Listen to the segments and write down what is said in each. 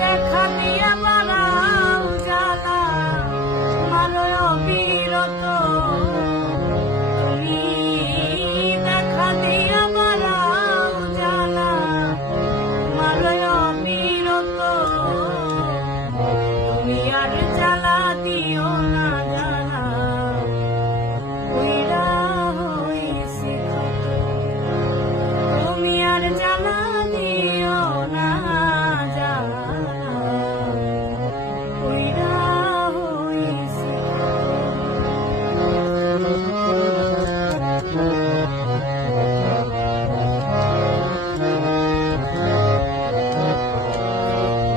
দেখা দিয়া বাড়াও জ্বালা মারো অবিরত, তুমি দেখা দিয়া বাড়াও জ্বালা মারো অবিরত, তুমি আর জ্বালা দিও না জ্বালা উইরা হইছে ক্ষত, তুমি আর জ্বালা দিও না জ্বালা উইরা হইছে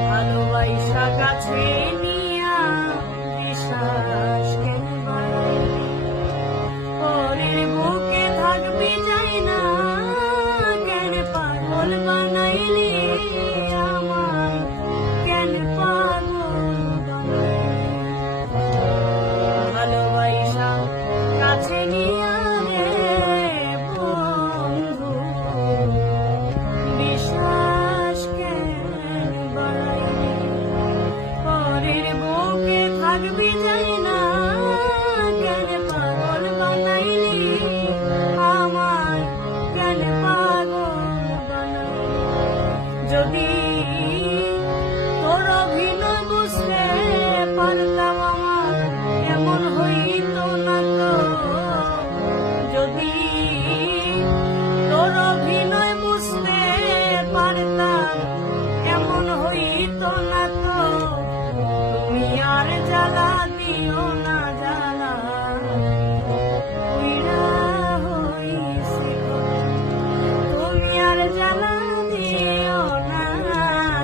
ভালোবাসা কাছে নিয়া বিশ্বাস কেন বাড়াইলি, পরের বুকে থাকবি যাই না কেন পাগল বানাইলি, আমার কেন পাগল বানাইলি, ভালোবাসা কাছে নিয়া রে বন্ধু বিশ্বাস কেন বাড়াইলি, পরের বুকে থাকবি যাই না কেন পাগল বানাইলি, আমার কেন পাগল বানাইলি, যদি তোর অভিনয় বুঝতে পারতাম আমার এমন হইতো না তো, যদি তোর অভিনয় বুঝতে পারতাম এমন হইতো না তো, তুমি আর জ্বালা দিও না জ্বালা উইরা হইছে ক্ষত, তুমি আর জ্বালা দিও না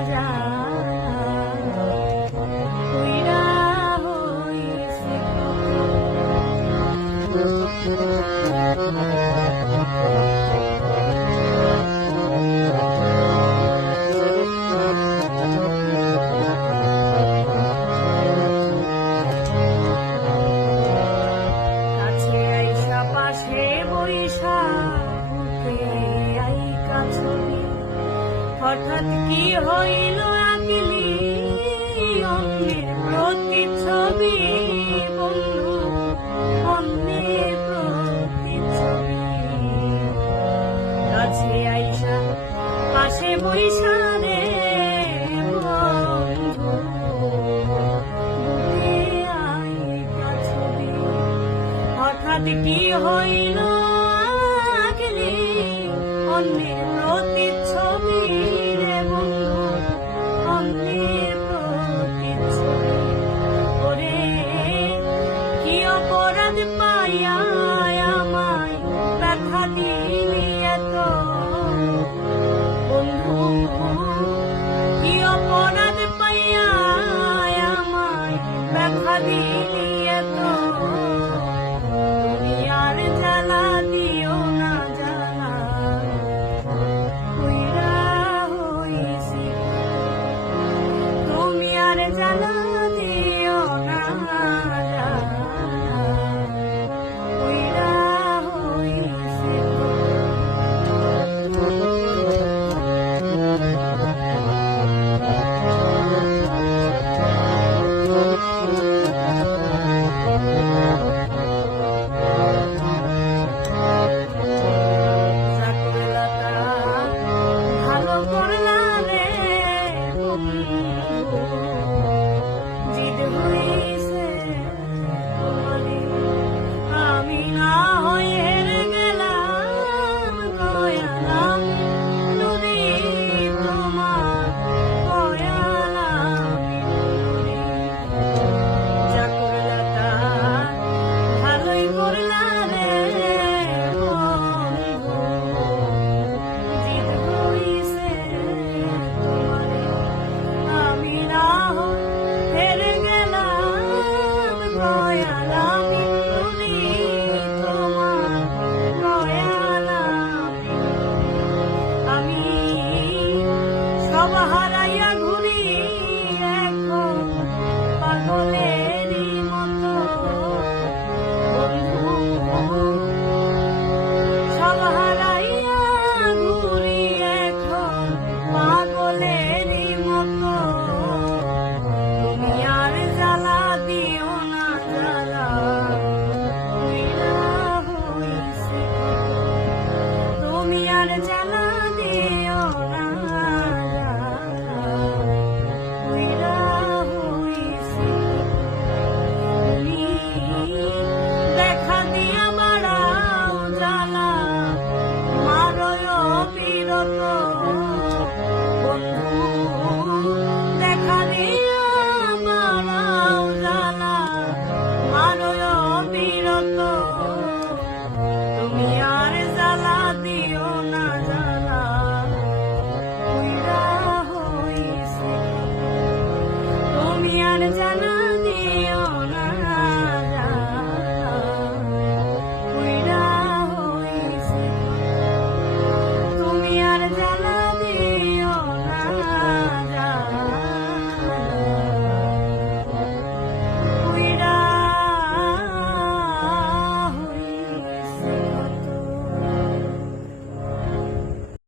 জ্বালা উইরা হইছে কাছে আইসা পাশে বইসা বুকে আইকা ছবি, হঠাৎ কি হইল আঁকিলি অন্যের প্রতিচ্ছবি, বন্ধু অন্যের প্রতিচ্ছবি, কাছে আইসা পাশে বইসা রে বন্ধু বুকে আইকা ছবি, হঠাৎ কি হইল